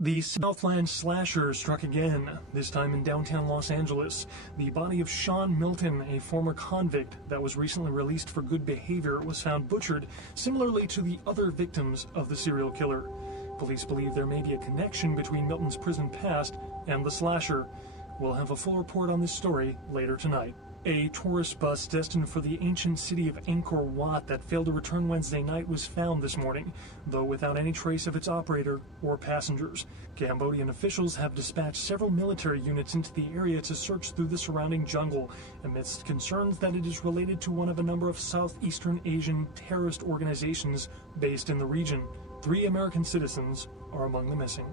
The Southland slasher struck again, this time in downtown Los Angeles. The body of Sean Milton, a former convict that was recently released for good behavior, was found butchered, similarly to the other victims of the serial killer. Police believe there may be a connection between Milton's prison past and the slasher. We'll have a full report on this story later tonight. A tourist bus destined for the ancient city of Angkor Wat that failed to return Wednesday night was found this morning, though without any trace of its operator or passengers. Cambodian officials have dispatched several military units into the area to search through the surrounding jungle, amidst concerns that it is related to one of a number of Southeastern Asian terrorist organizations based in the region. 3 American citizens are among the missing.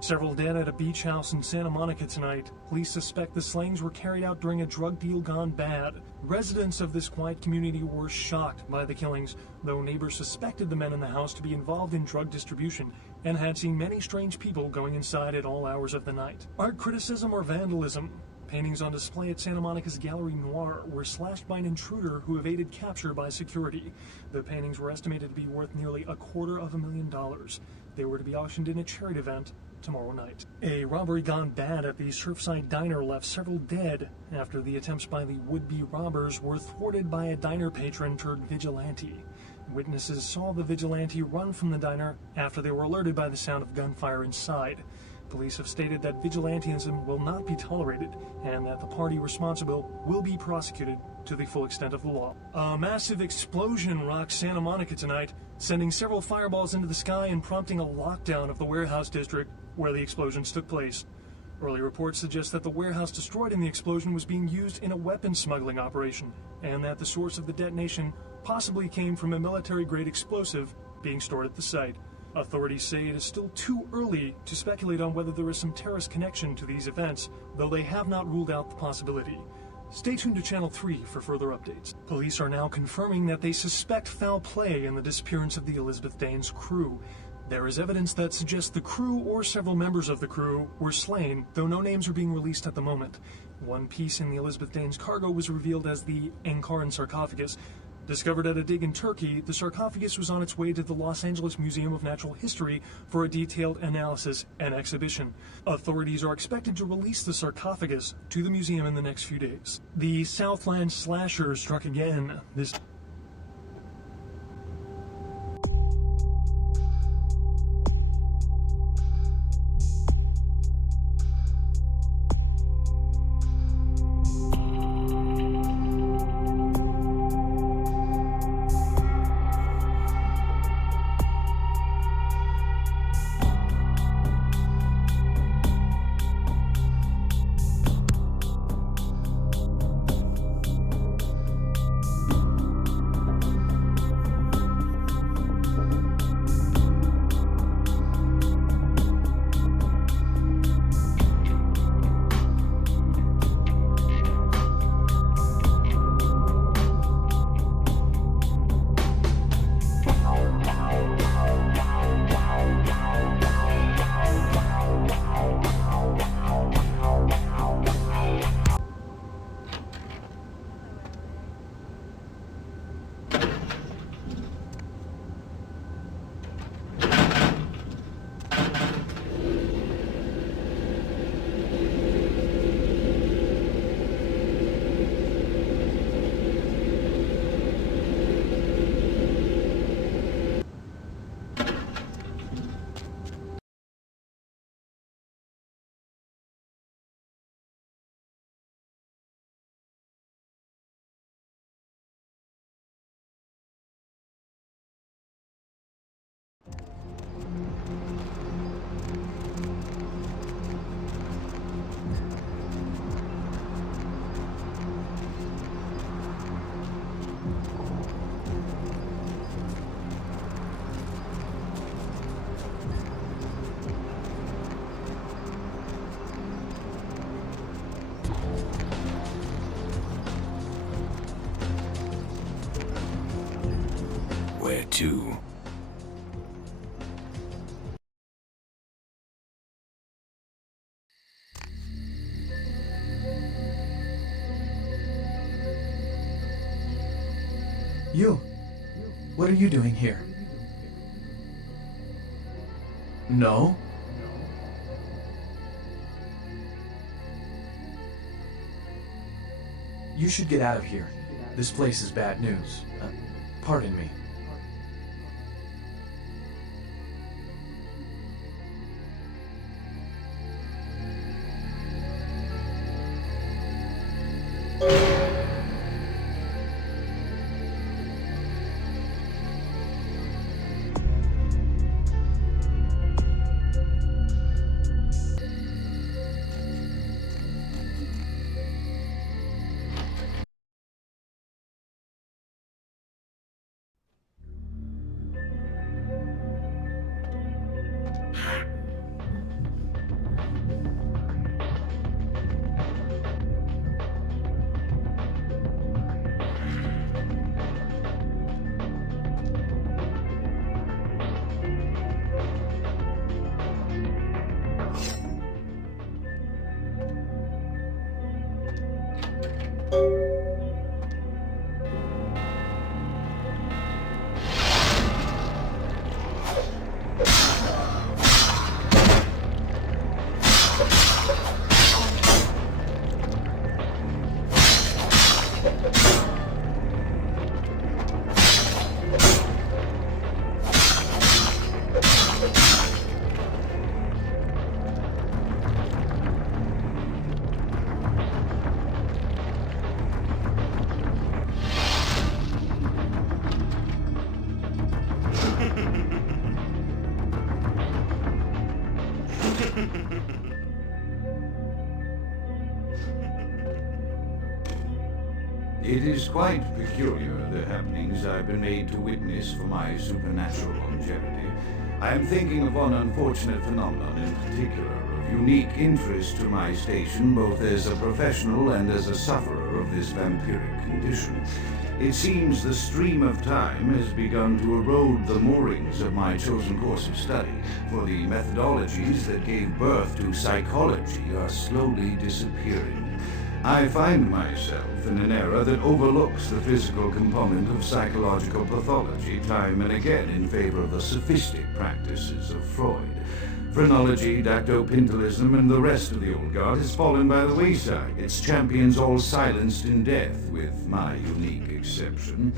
Several dead at a beach house in Santa Monica tonight. Police suspect the slayings were carried out during a drug deal gone bad. Residents of this quiet community were shocked by the killings, though neighbors suspected the men in the house to be involved in drug distribution and had seen many strange people going inside at all hours of the night. Art criticism or vandalism? Paintings on display at Santa Monica's Gallery Noir were slashed by an intruder who evaded capture by security. The paintings were estimated to be worth nearly $250,000. They were to be auctioned in a charity event tomorrow night. A robbery gone bad at the Surfside Diner left several dead after the attempts by the would-be robbers were thwarted by a diner patron turned vigilante. Witnesses saw the vigilante run from the diner after they were alerted by the sound of gunfire inside. Police have stated that vigilantism will not be tolerated and that the party responsible will be prosecuted to the full extent of the law. A massive explosion rocked Santa Monica tonight, sending several fireballs into the sky and prompting a lockdown of the warehouse district where the explosions took place. Early reports suggest that the warehouse destroyed in the explosion was being used in a weapons smuggling operation, and that the source of the detonation possibly came from a military-grade explosive being stored at the site. Authorities say it is still too early to speculate on whether there is some terrorist connection to these events, though they have not ruled out the possibility. Stay tuned to Channel 3 for further updates. Police are now confirming that they suspect foul play in the disappearance of the Elizabeth Dane's crew. There is evidence that suggests the crew or several members of the crew were slain, though no names are being released at the moment. One piece in the Elizabeth Dane's cargo was revealed as the Ankara sarcophagus. Discovered at a dig in Turkey, the sarcophagus was on its way to the Los Angeles Museum of Natural History for a detailed analysis and exhibition. Authorities are expected to release the sarcophagus to the museum in the next few days. The Southland slasher struck again, this Where to? You! What are you doing here? No? You should get out of here. This place is bad news. Pardon me. It is quite peculiar, the happenings I've been made to witness for my supernatural longevity. I am thinking of one unfortunate phenomenon in particular, of unique interest to my station, both as a professional and as a sufferer of this vampiric condition. It seems the stream of time has begun to erode the moorings of my chosen course of study, for the methodologies that gave birth to psychology are slowly disappearing. I find myself in an era that overlooks the physical component of psychological pathology time and again in favor of the sophistic practices of Freud. Phrenology, dactopintilism, and the rest of the old guard has fallen by the wayside, its champions all silenced in death, with my unique exception.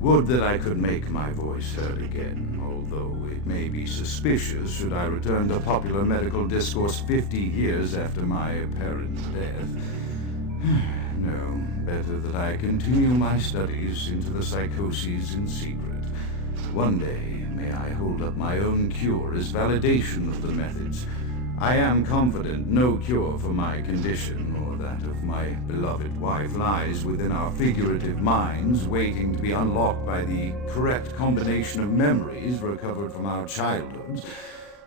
Would that I could make my voice heard again, although it may be suspicious should I return to popular medical discourse 50 years after my apparent death. No, better that I continue my studies into the psychoses in secret. One day, may I hold up my own cure as validation of the methods. I am confident no cure for my condition or that of my beloved wife lies within our figurative minds, waiting to be unlocked by the correct combination of memories recovered from our childhoods.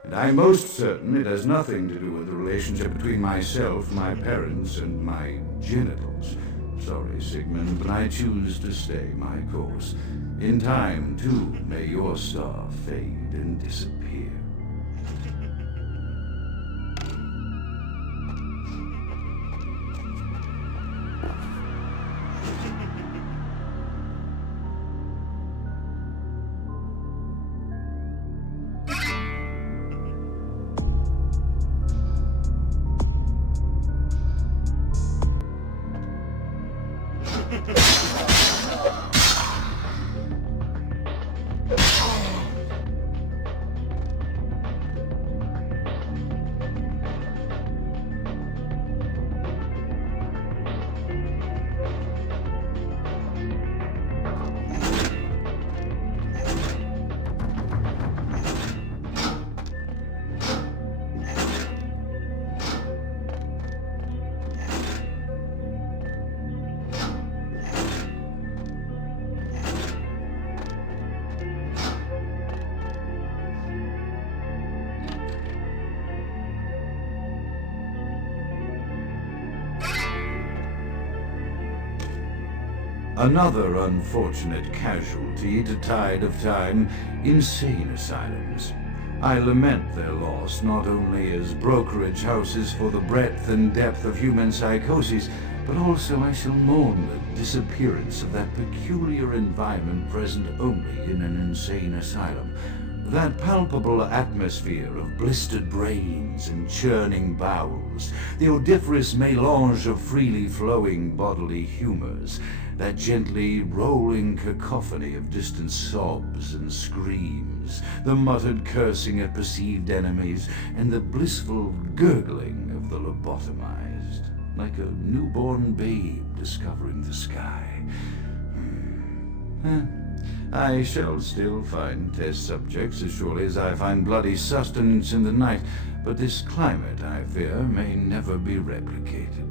And I'm most certain it has nothing to do with the relationship between myself, my parents, and my genitals. Sorry, Sigmund, but I choose to stay my course. In time, too, may your star fade and disappear. Another unfortunate casualty to tide of time, insane asylums. I lament their loss not only as brokerage houses for the breadth and depth of human psychoses, but also I shall mourn the disappearance of that peculiar environment present only in an insane asylum. That palpable atmosphere of blistered brains and churning bowels, the odoriferous melange of freely flowing bodily humors, that gently rolling cacophony of distant sobs and screams, the muttered cursing at perceived enemies, and the blissful gurgling of the lobotomized, like a newborn babe discovering the sky. I shall still find test subjects as surely as I find bloody sustenance in the night, but this climate, I fear, may never be replicated.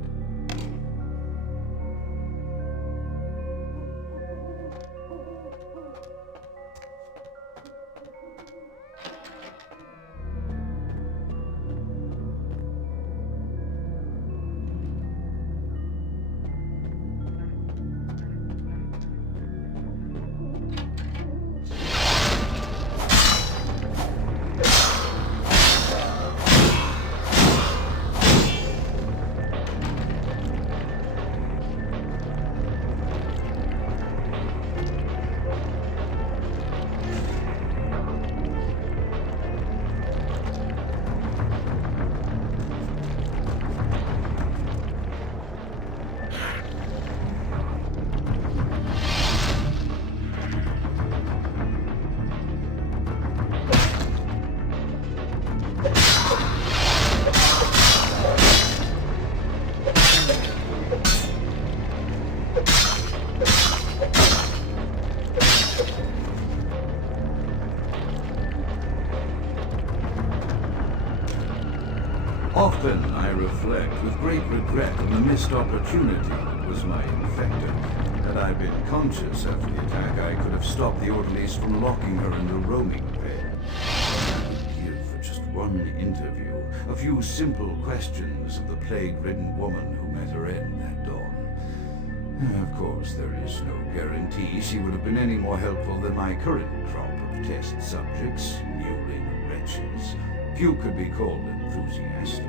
Often I reflect with great regret on the missed opportunity that was my infector. Had I been conscious after the attack, I could have stopped the orderlies from locking her in the roaming pen. I would give for just one interview, a few simple questions of the plague-ridden woman who met her end that dawn. Of course, there is no guarantee she would have been any more helpful than my current crop of test subjects, mewling wretches. Few could be called enthusiastic.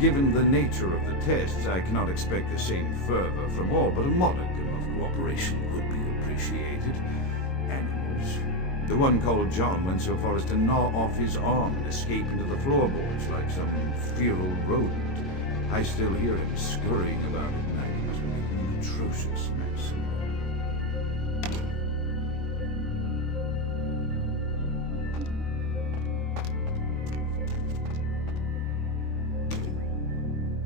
Given the nature of the tests, I cannot expect the same fervor from all, but a modicum of cooperation would be appreciated. Animals. The one called John went so far as to gnaw off his arm and escape into the floorboards like some feral rodent. I still hear him scurrying about at night. He must be making an atrocious mess.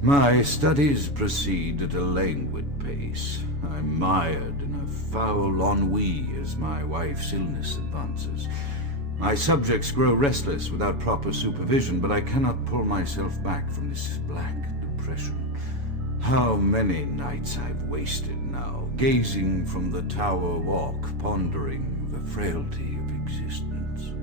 My studies proceed at a languid pace. I'm mired in a foul ennui as my wife's illness advances. My subjects grow restless without proper supervision, but I cannot pull myself back from this black depression. How many nights I've wasted now, gazing from the tower walk, pondering the frailty of existence.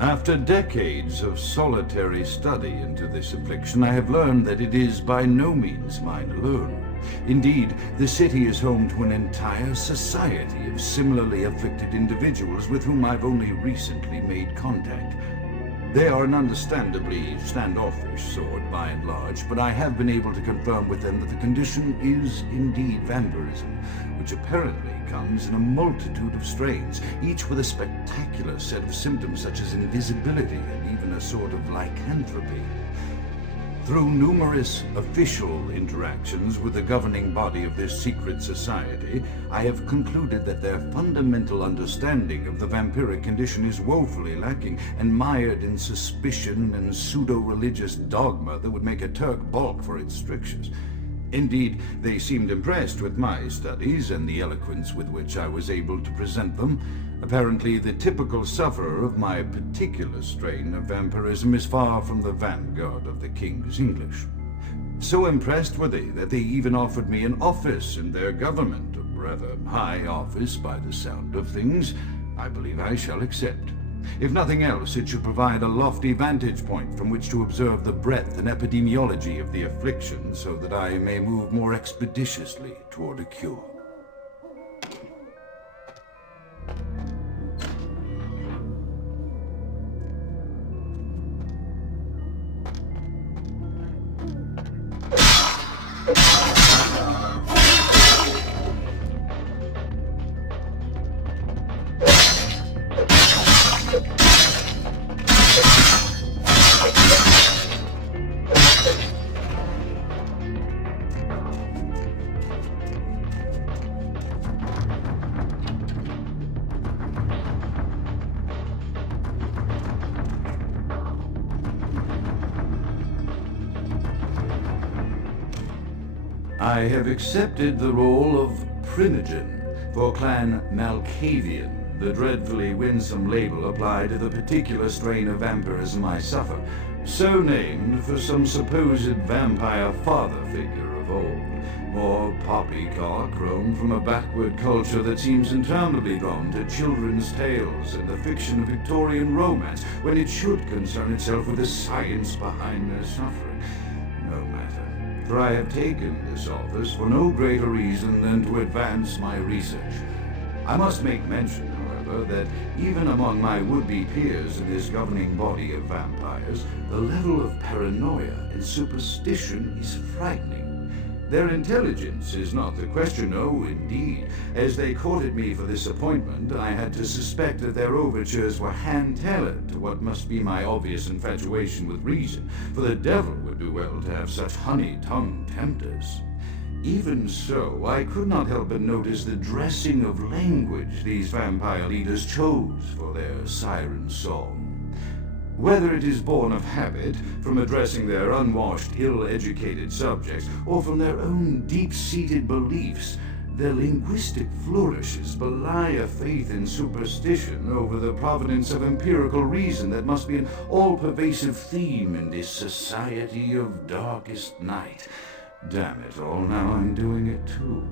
After decades of solitary study into this affliction, I have learned that it is by no means mine alone. Indeed, the city is home to an entire society of similarly afflicted individuals with whom I've only recently made contact. They are an understandably standoffish sort by and large, but I have been able to confirm with them that the condition is indeed vampirism, which apparently comes in a multitude of strains, each with a spectacular set of symptoms such as invisibility and even a sort of lycanthropy. Through numerous official interactions with the governing body of this secret society, I have concluded that their fundamental understanding of the vampiric condition is woefully lacking and mired in suspicion and pseudo-religious dogma that would make a Turk balk for its strictures. Indeed, they seemed impressed with my studies and the eloquence with which I was able to present them. Apparently, the typical sufferer of my particular strain of vampirism is far from the vanguard of the King's English. So impressed were they that they even offered me an office in their government, a rather high office by the sound of things. I believe I shall accept. If nothing else, it should provide a lofty vantage point from which to observe the breadth and epidemiology of the affliction, so that I may move more expeditiously toward a cure. I have accepted the role of Primogen for Clan Malkavian, the dreadfully winsome label applied to the particular strain of vampirism I suffer, so named for some supposed vampire father figure of old, more poppycock grown from a backward culture that seems interminably drawn to children's tales and the fiction of Victorian romance, when it should concern itself with the science behind their suffering. No matter. For I have taken this office for no greater reason than to advance my research. I must make mention, however, that even among my would-be peers in this governing body of vampires, the level of paranoia and superstition is frightening. Their intelligence is not the question, no, indeed. As they courted me for this appointment, I had to suspect that their overtures were hand-tailored to what must be my obvious infatuation with reason, for the devil would do well to have such honey-tongued tempters. Even so, I could not help but notice the dressing of language these vampire leaders chose for their siren song. Whether it is born of habit, from addressing their unwashed, ill-educated subjects, or from their own deep-seated beliefs, their linguistic flourishes belie a faith in superstition over the providence of empirical reason that must be an all-pervasive theme in this society of darkest night. Damn it all, now I'm doing it too.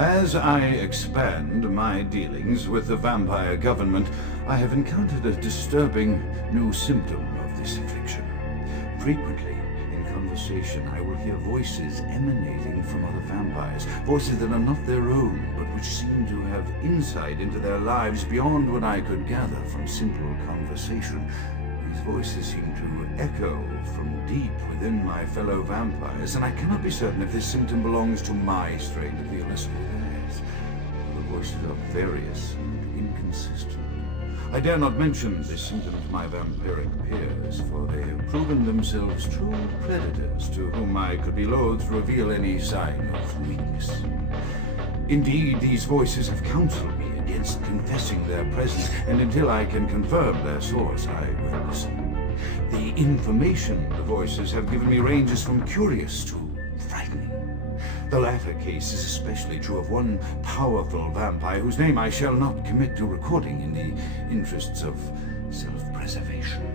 As I expand my dealings with the vampire government, I have encountered a disturbing new symptom of this affliction. Frequently, in conversation, I will hear voices emanating from other vampires, voices that are not their own, but which seem to have insight into their lives beyond what I could gather from simple conversation. These voices seem to echo from deep within my fellow vampires, and I cannot be certain if this symptom belongs to my strain of the illicit or theirs. The voices are various and inconsistent. I dare not mention this symptom to my vampiric peers, for they have proven themselves true predators to whom I could be loath to reveal any sign of weakness. Indeed, these voices have counseled me against confessing their presence, and until I can confirm their source, I will listen. The information the voices have given me ranges from curious to frightening. The latter case is especially true of one powerful vampire whose name I shall not commit to recording in the interests of self-preservation.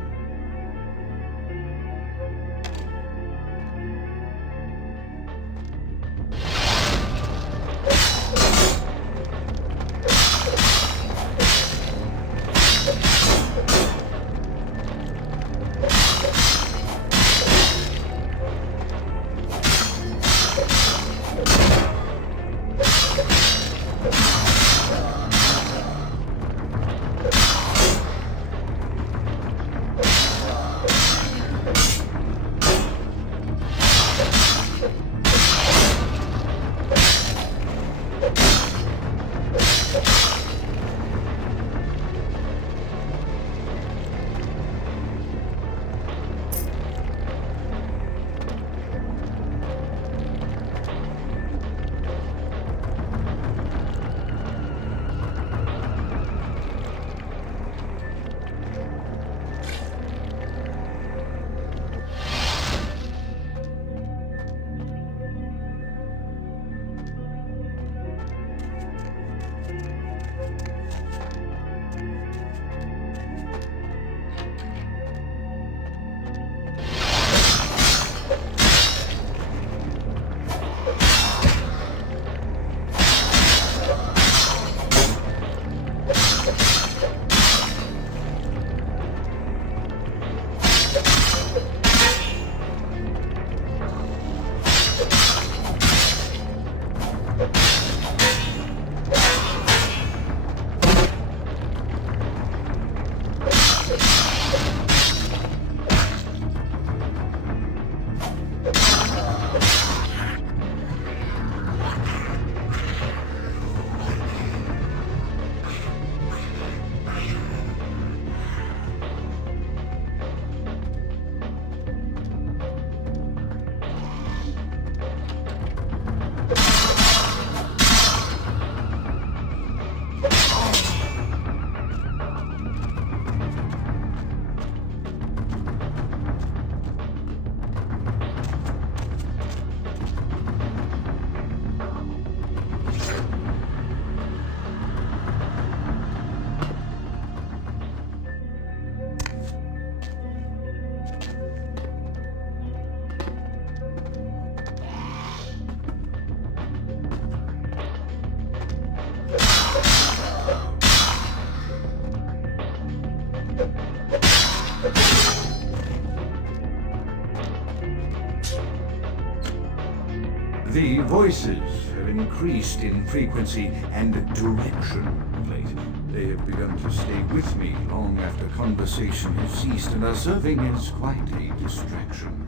The voices have increased in frequency and direction of late. They have begun to stay with me long after conversation has ceased and are serving as quite a distraction.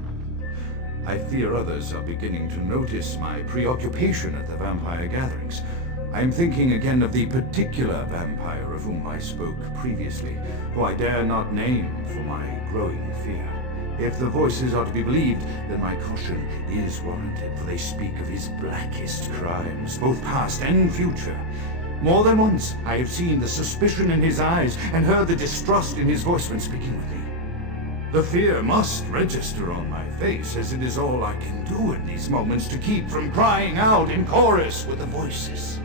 I fear others are beginning to notice my preoccupation at the vampire gatherings. I am thinking again of the particular vampire of whom I spoke previously, who I dare not name for my growing fear. If the voices are to be believed, then my caution is warranted, for they speak of his blackest crimes, both past and future. More than once, I have seen the suspicion in his eyes and heard the distrust in his voice when speaking with me. The fear must register on my face, as it is all I can do in these moments to keep from crying out in chorus with the voices.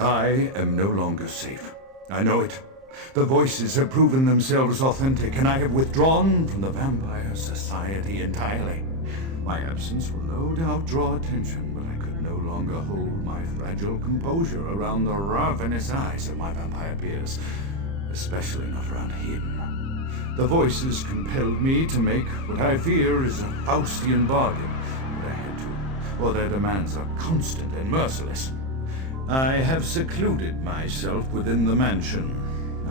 I am no longer safe. I know it. The voices have proven themselves authentic, and I have withdrawn from the Vampire Society entirely. My absence will no doubt draw attention, but I could no longer hold my fragile composure around the ravenous eyes of my vampire peers, especially not around him. The voices compelled me to make what I fear is a Faustian bargain, but I had to, or their demands are constant and merciless. I have secluded myself within the mansion.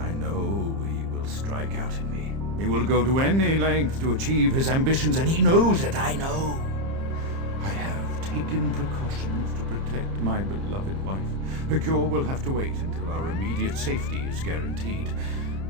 I know he will strike out in me. He will go to any length to achieve his ambitions, and he knows it, I know. I have taken precautions to protect my beloved wife. Her cure will have to wait until our immediate safety is guaranteed.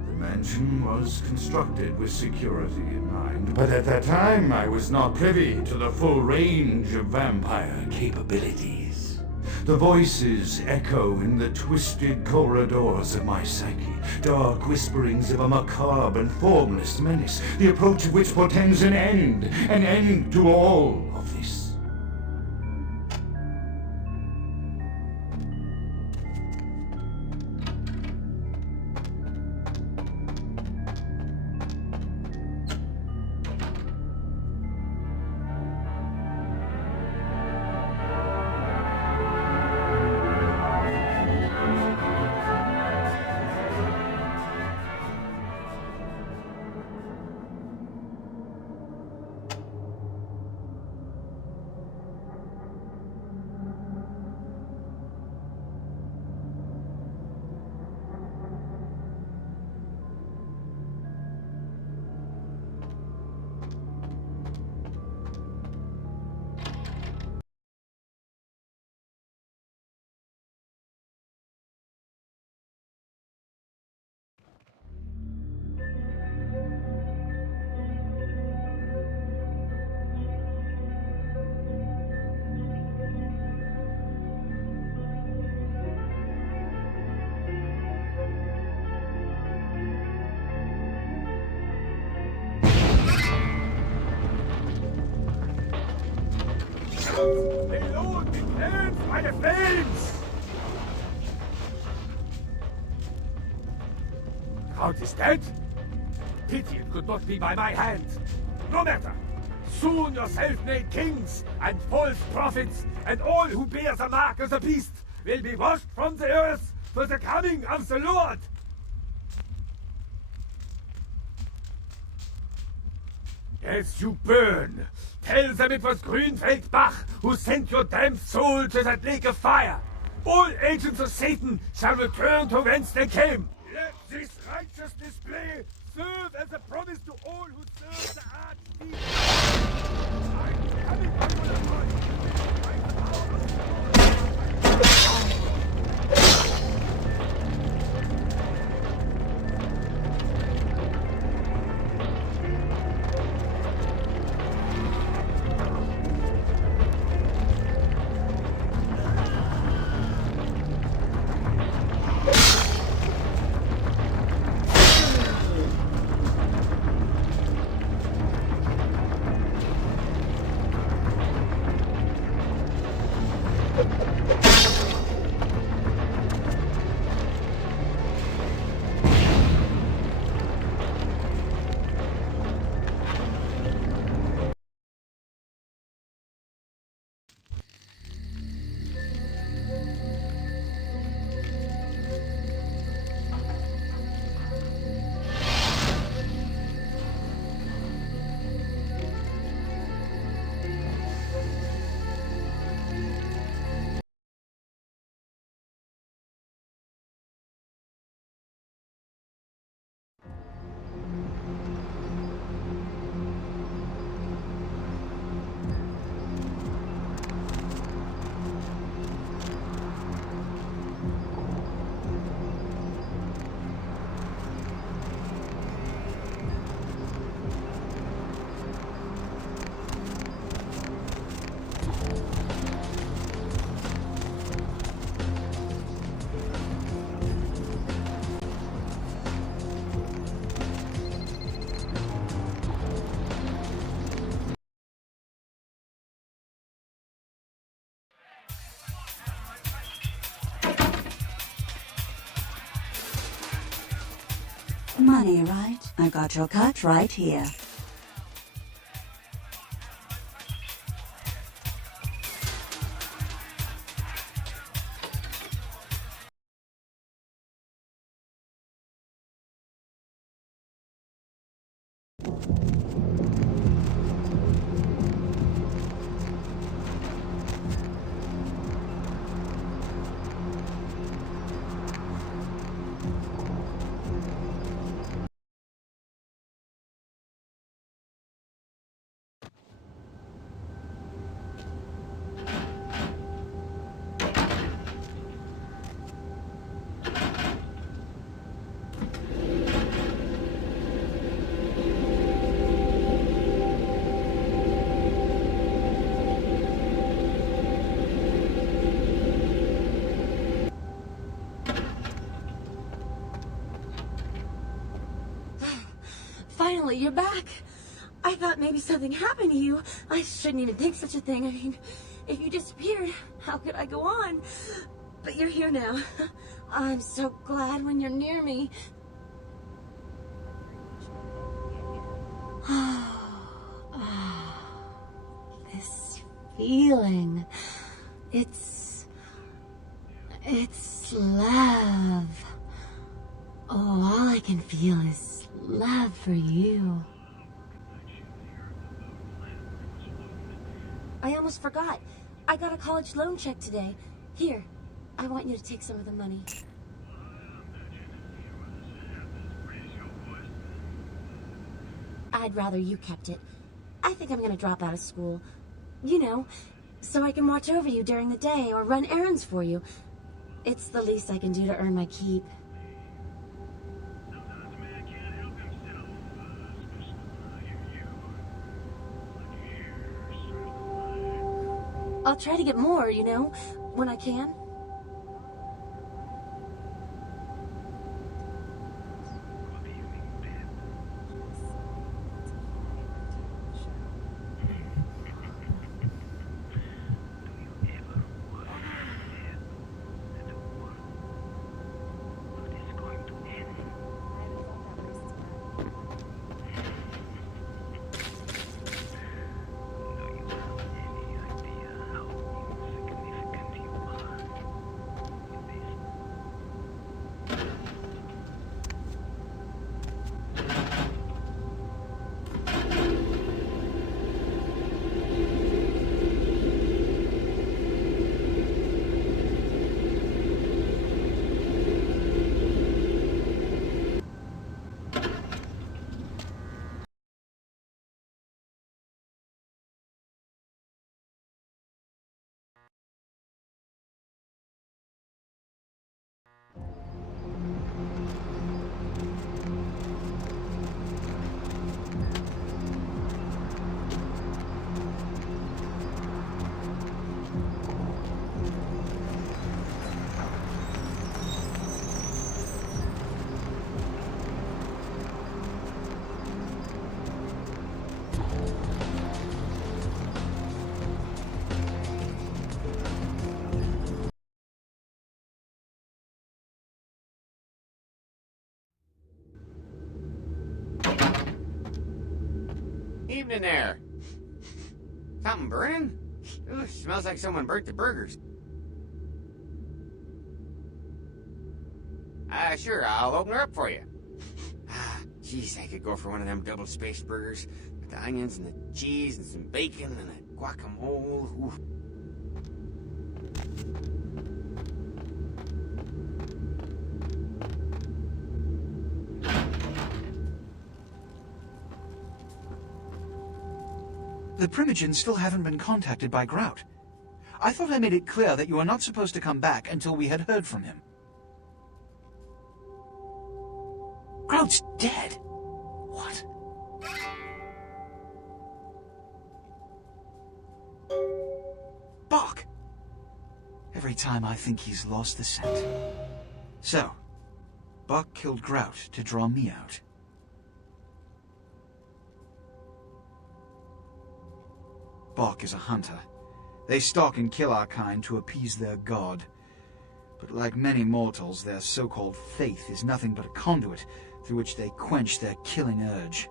The mansion was constructed with security in mind, but at that time I was not privy to the full range of vampire capabilities. The voices echo in the twisted corridors of my psyche, dark whisperings of a macabre and formless menace, the approach of which portends an end to all of this. Below the hands by the flames! Count is dead? Pity it could not be by my hand. No matter. Soon your self-made kings and false prophets and all who bear the mark of the beast will be washed from the earth for the coming of the Lord. As you burn, tell them it was Grünfeld Bach who sent your damned soul to that lake of fire. All agents of Satan shall return to whence they came. Let this righteous display serve as a promise to all who serve the Archdemon. I'm coming for your Lord. money, right? I got your cut right here. Finally, you're back. I thought maybe something happened to you. I shouldn't even think such a thing. I mean, if you disappeared, how could I go on? But you're here now. I'm so glad when you're near me. This feeling. It's love. Oh, all I can feel is love for you. I almost forgot. I got a college loan check today. Here, I want you to take some of the money. I'd rather you kept it. I think I'm gonna drop out of school. You know, so I can watch over you during the day or run errands for you. It's the least I can do to earn my keep. I'll try to get more, you know, when I can. Evening there. Something burning? Ooh, smells like someone burnt the burgers. Sure, I'll open her up for you. Jeez, I could go for one of them double-spaced burgers with the onions and the cheese and some bacon and a guacamole. Ooh. The Primogens still haven't been contacted by Grout. I thought I made it clear that you are not supposed to come back until we had heard from him. Grout's dead? What? Bach! Every time I think he's lost the scent. So, Bach killed Grout to draw me out. Bach is a hunter. They stalk and kill our kind to appease their god. But like many mortals, their so-called faith is nothing but a conduit through which they quench their killing urge.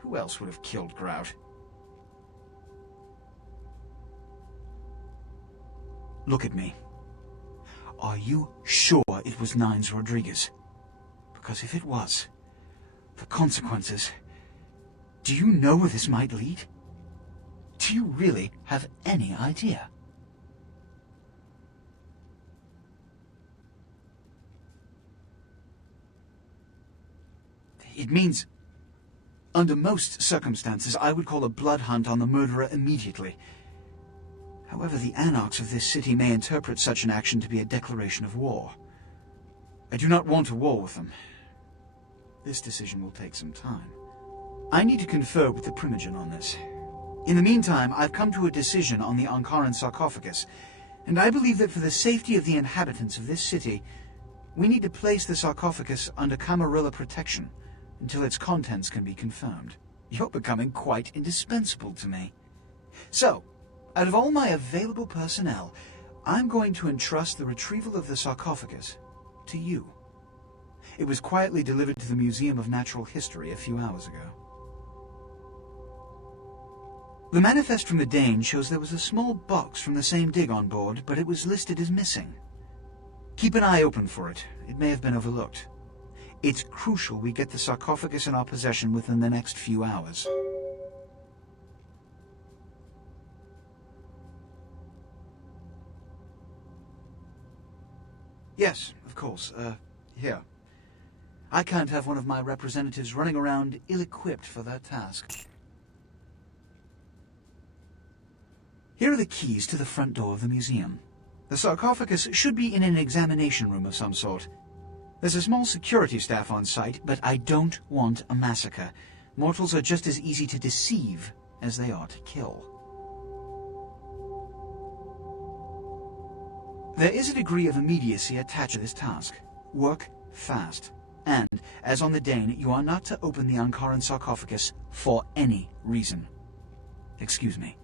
Who else would have killed Grout? Look at me. Are you sure it was Nines Rodriguez? Because if it was, the consequences... Do you know where this might lead? Do you really have any idea? It means, under most circumstances, I would call a blood hunt on the murderer immediately. However, the anarchs of this city may interpret such an action to be a declaration of war. I do not want a war with them. This decision will take some time. I need to confer with the Primogen on this. In the meantime, I've come to a decision on the Ankaran sarcophagus, and I believe that for the safety of the inhabitants of this city, we need to place the sarcophagus under Camarilla protection until its contents can be confirmed. You're becoming quite indispensable to me. So, out of all my available personnel, I'm going to entrust the retrieval of the sarcophagus to you. It was quietly delivered to the Museum of Natural History a few hours ago. The manifest from the Dane shows there was a small box from the same dig on board, but it was listed as missing. Keep an eye open for it. It may have been overlooked. It's crucial we get the sarcophagus in our possession within the next few hours. Yes, of course. Here. I can't have one of my representatives running around ill-equipped for that task. Here are the keys to the front door of the museum. The sarcophagus should be in an examination room of some sort. There's a small security staff on site, but I don't want a massacre. Mortals are just as easy to deceive as they are to kill. There is a degree of immediacy attached to this task. Work fast. And, as on the Dane, you are not to open the Ankaran sarcophagus for any reason. Excuse me.